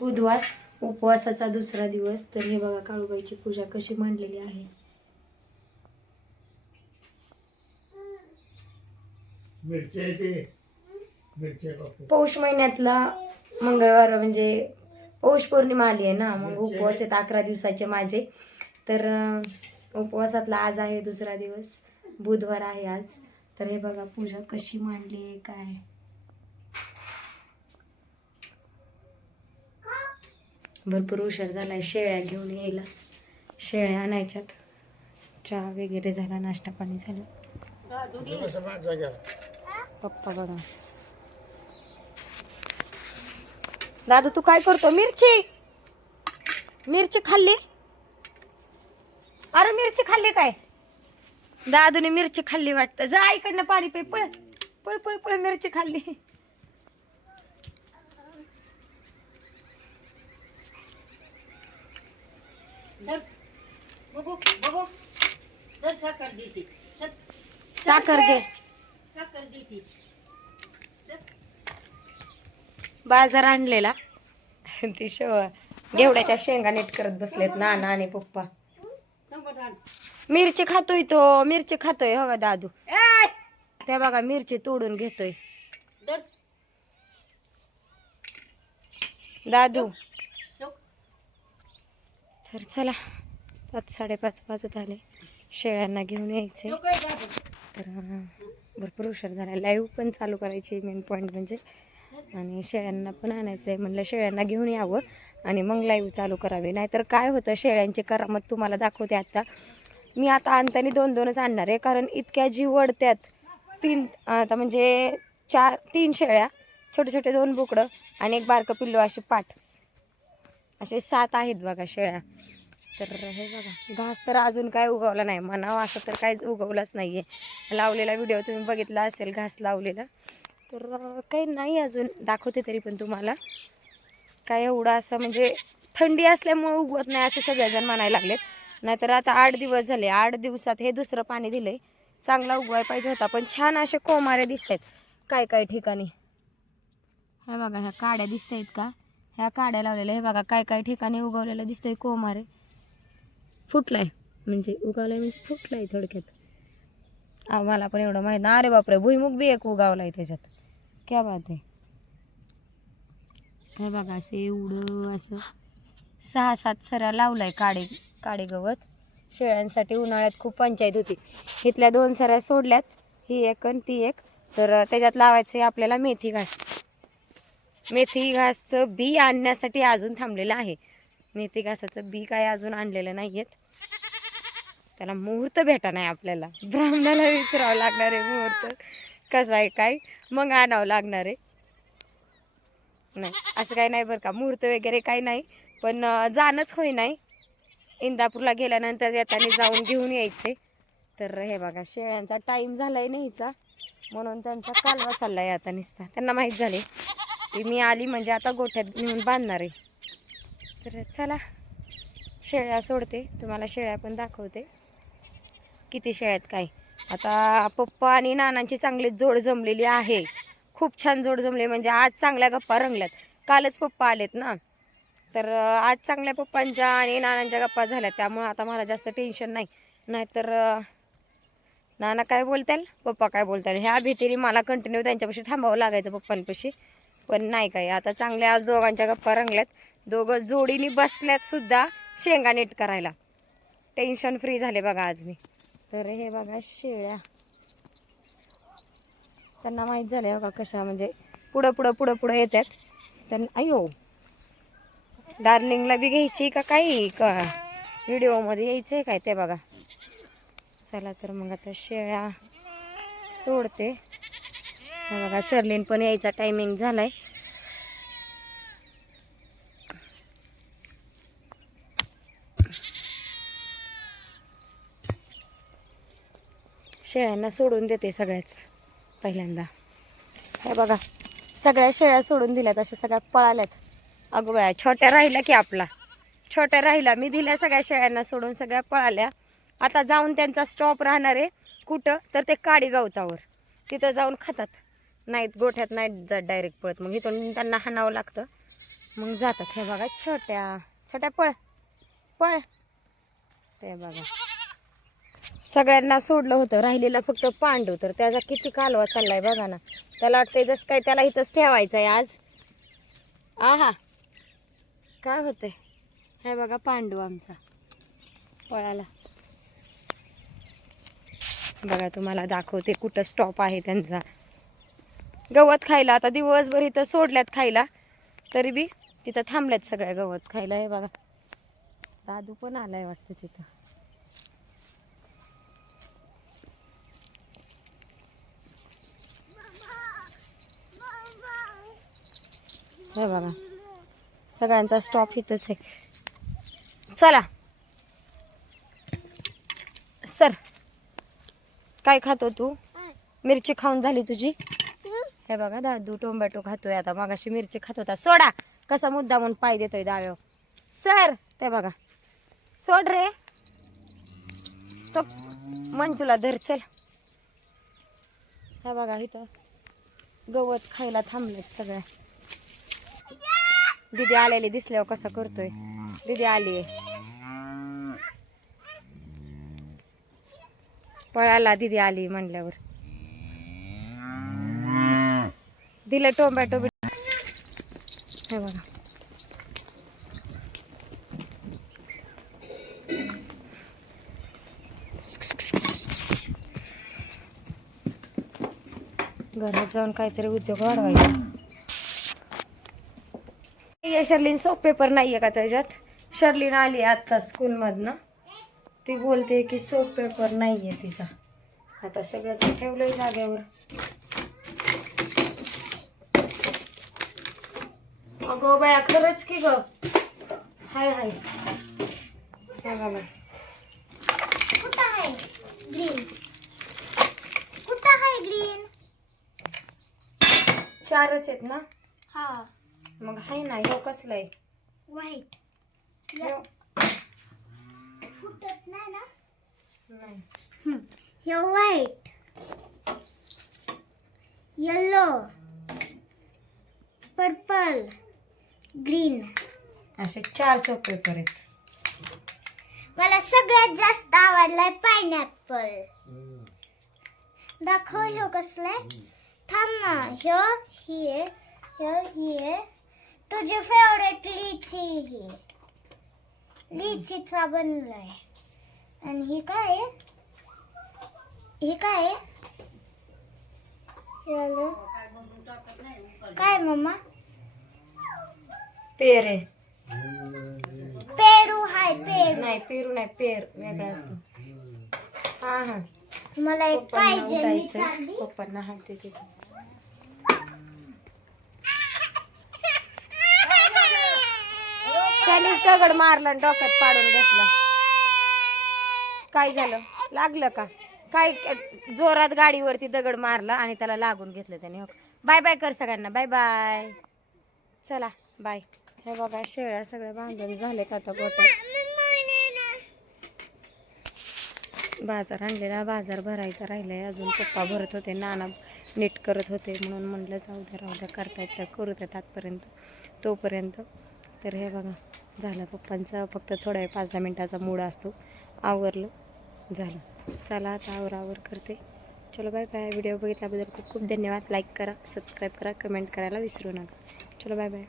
बुधवार उपवासाचा दुसरा दिवस. तर हे बघा काळूबाईची पूजा कशी मांडलेली आहे. पौष महिन्यातला मंगळवार म्हणजे पौष पौर्णिमा आली आहे ना, मग उपवास आहेत 11 दिवसाचे माझे. तर उपवासातला आज आहे दुसरा दिवस, बुधवार आहे आज. तर हे बघा पूजा कशी मांडली काय. भरपूर हुशार झालाय शेळ्या घेऊन यायला. शेळ्या आणायच्यात. चहा वगैरे झाला, नाश्ता पाणी झालं. पप्पा बघा. दादू तू काय करतो? मिरची खाल्ली? अरे मिरची खाल्ली काय? दादूने मिरची खाल्ली वाटतं. जा इकडनं पाणी पे. पळ पळ पळ पळ. मिरची खाल्ली. साखर घे. बाजार आणलेला ती घेवड्याच्या शेंगा नीट करत बसलेत नाना आणि पप्पा. मिरची खातोय तो. मिरची खातोय हो दादू. त्या बघा मिरची तोडून घेतोय दादू. तर चला 5-5:30 वाजत आले. शेळ्यांना घेऊन यायचे. तर भरपूर हुशार झाला. लाईव्ह पण चालू करायची मेन पॉईंट म्हणजे. आणि शेळ्यांना पण आणायचं आहे म्हणलं, शेळ्यांना घेऊन यावं आणि मग लाईव्ह चालू करावे. नाहीतर काय होतं, शेळ्यांची करामत तुम्हाला दाखवते आता. मी आता आणताना 2-2च आणणार आहे, कारण इतक्या जीव वडत्यात. 3 आता म्हणजे 3 शेळ्या, छोटे छोटे 2 बोकडं आणि एक बारकं पिल्लू, असे पाठ असे 7 आहेत बघा शेळ्या. तर हे बघा घास तर अजून काय उगवला नाही म्हणावं असं, तर काय उगवलाच नाही आहे. लावलेला व्हिडिओ तुम्ही बघितला असेल घास लावलेला. तर काही नाही अजून, दाखवते तरी पण तुम्हाला. काय एवढं असं म्हणजे थंडी असल्यामुळे उगवत नाही असं सगळेजण म्हणायला लागलेत. नाहीतर आता 8 दिवस झाले, 8 दिवसात हे दुसरं पाणी दिलंय. चांगला उगवायला पाहिजे होता, पण छान असे कोमारे दिसत आहेत काय काय ठिकाणी. हे बघा ह्या काड्या दिसत आहेत का, ह्या काड्या लावलेल्या. हे बघा काय काय ठिकाणी उगवलेलं दिसतंय कोमारे. फुटलाय म्हणजे उगवलाय म्हणजे फुटलाय थोडक्यात. आम्हाला पण एवढं माहित ना. अरे बापरे, भुईमुग बी एक उगावलाय त्याच्यात. क्या बात आहे. हे बघा असे एवढं असं 6-7 सऱ्या लावलाय काडे गवत. शेळ्यांसाठी उन्हाळ्यात खूप पंचायत होती. इथल्या 2 सऱ्या सोडल्यात, ही एक आणि ती एक. तर त्याच्यात लावायचं आहे आपल्याला मेथी घास. मेथी घासचं बी आणण्यासाठी अजून थांबलेलं आहे. मेथी घासाचं बी काय अजून आणलेलं नाही आहेत. त्याला मुहूर्त भेटा नाही आपल्याला. ब्राह्मणाला विचारावं लागणार आहे मुहूर्त कसा आहे काय, मग आणावं लागणार आहे. नाही असं काही नाही बरं का, मुहूर्त वगैरे काही नाही. पण जाणंच होई नाही. इंदापूरला गेल्यानंतर येताना जाऊन घेऊन यायचे. तर हे बघा शेळ्यांचा टाईम झालाय न्यायचा, म्हणून त्यांचा कालवा चाललाय आता नुसता. त्यांना माहीत झाले की मी आली म्हणजे आता गोठ्यात नेऊन बांधणार आहे. तर चला शेळ्या सोडते, तुम्हाला शेळ्या पण दाखवते किती शेळ्यात काय. आता पप्पा आणि नानांची चांगली जोड जमलेली आहे. खूप छान जोड जमले, म्हणजे आज चांगल्या गप्पा रंगल्यात. कालच पप्पा आलेत ना, तर आज चांगल्या पप्पांच्या आणि नानांच्या गप्पा झाल्या. त्यामुळे आता मला जास्त टेन्शन नाही. नाहीतर नाना काय बोलताल, पप्पा काय बोलताल, ह्या भीतीने मला कंटिन्यू त्यांच्यापाशी थांबावं लागायचं पप्पांपाशी. पण नाही काय, आता चांगल्या आज दोघांच्या गप्पा रंगल्यात. दोघं जोडीने बसल्यात सुद्धा शेंगा नीट करायला. टेन्शन फ्री झाले बघा आज मी. तर हे बघा शेळ्या, त्यांना माहीत झालं बघा कशा म्हणजे पुढं पुढं पुढं पुढं येतात. त्यांना अयो डार्लिंगला बी घ्यायची का काही का व्हिडिओमध्ये यायचं आहे काय ते बघा. चला तर मग आता शेळ्या सोडते. बघा शर्लिन पण यायचा टायमिंग झालाय. शेळ्यांना सोडून देते सगळ्याच पहिल्यांदा. हे बघा सगळ्या शेळ्या सोडून दिल्यात, अशा सगळ्या पळाल्यात. अगो बाया, छोट्या राहिल्या की आपला, छोट्या राहिला. मी दिल्या सगळ्या शेळ्यांना सोडून, सगळ्या पळाल्या. आता जाऊन त्यांचा स्टॉप राहणार आहे कुठं, तर ते काडी गवतावर. तिथं जाऊन खातात. नाहीत गोठ्यात नाहीत जात डायरेक्ट पळत, मग इथून त्यांना हाणावं लागतं. मग जातात. हे बघा छोट्या छोट्या पळ पळ. ते बघा सगळ्यांना सोडलं होतं, राहिलेला फक्त पांडू. तर त्याचा किती कालवा चाललाय बघा ना. त्याला वाटतंय जसं काय त्याला इथंच ठेवायचं आहे आज. आहा काय होतंय. हे बघा पांडू आमचा पळाला. बघा तुम्हाला दाखवते कुठं स्टॉप आहे त्यांचा. गवत खायला आता दिवसभर इथं सोडल्यात खायला, तरी बी तिथं थांबल्यात सगळ्या गवत खायला. हे बघा दादू पण आलाय वाटतं तिथं. हे बघा सगळ्यांचा स्टॉप इथंच आहे. चला सर. काय खातो तू? मिरची खाऊन झाली तुझी? हे बघा दादू टोमॅटो खातोय आता. मगाशी मिरची खात होता. सोडा कसा मुद्दा म्हणून पाय देतोय डाळ्यावर. सर ते बघा सोड रे. तो मंजूला धर चल. हे बघा इथं गवत खायला थांबलेत सगळ्या. दीदी आलेली दिसल्यावर कसा करतोय. दीदी आली आहे. पळाला दीदी आली म्हणल्यावर. दिलं टोमॅटो. हे बघा घरात जाऊन काहीतरी उद्योग वाढवायचा. शर्लीन सोप पेपर नाहीये का त्याच्यात? शर्लीन आली आता स्कूल मधनं. ती बोलते की सोप पेपर नाहीये तिचा. आता सगळं ते ठेवलंय जागेवर. अगो बाया खरंच की ग. हाय हाय बघा. कुठं आहे ग्रीन? कुठं आहे ग्रीन? 4च आहेत ना? हा मग हाय ना. ह्यो कसला आहे? व्हाईट. फुटत नाही ना? नाही. हे व्हाईट, येलो, पर्पल, ग्रीन. असे 4 सोप पेपर आहेत. मला सगळ्यात जास्त आवडलाय पायनॅपल. दाखव ह्यो कसलाय. थांब ना. ह्यो ही आहे तुझी फेवरेट लिची. ही लिचीचा बनलाय. आणि ही काय आहे? ही काय आहे? याला काय मम्मा? पेर आहे. पेरू हाय. पेरू नाही पेरू नाही. पेर वेगळा असतो. हा हा मला एक पप्पांना पाहिजे. मी उठायचंय. चालली. पप्पांना हाणते तिथे. त्यानेच दगड मारला आणि डोक्यात पाडून घेतला. काय झालं? लागलं का? काय जोरात गाडीवरती दगड मारला आणि त्याला लागून घेतलं त्याने. बाय बाय कर सगळ्यांना. Bye bye. चला बाय. हे बघा शेळ्या सगळ्या बांधून झालेत आता गोठ्यात. बाजार आणलेला. बाजार भरायचा राहिलाय अजून. पप्पा भरत होते. नाना नीट करत होते. म्हणून म्हणलं जाऊ द्या राहू द्या. करतायत त्या करू द्या तोपर्यंत. तर हे बघा झालं पप्पांचा फक्त थोडा 5-10 मिनटाचा मूड असतो. आवरलं झालं. चला आता आवर करते. चलो बाय बाय. व्हिडिओ बघितल्याबद्दल खूप खूप धन्यवाद. लाईक करा, सबस्क्राईब करा, कमेंट करायला विसरू नका. चलो बाय बाय.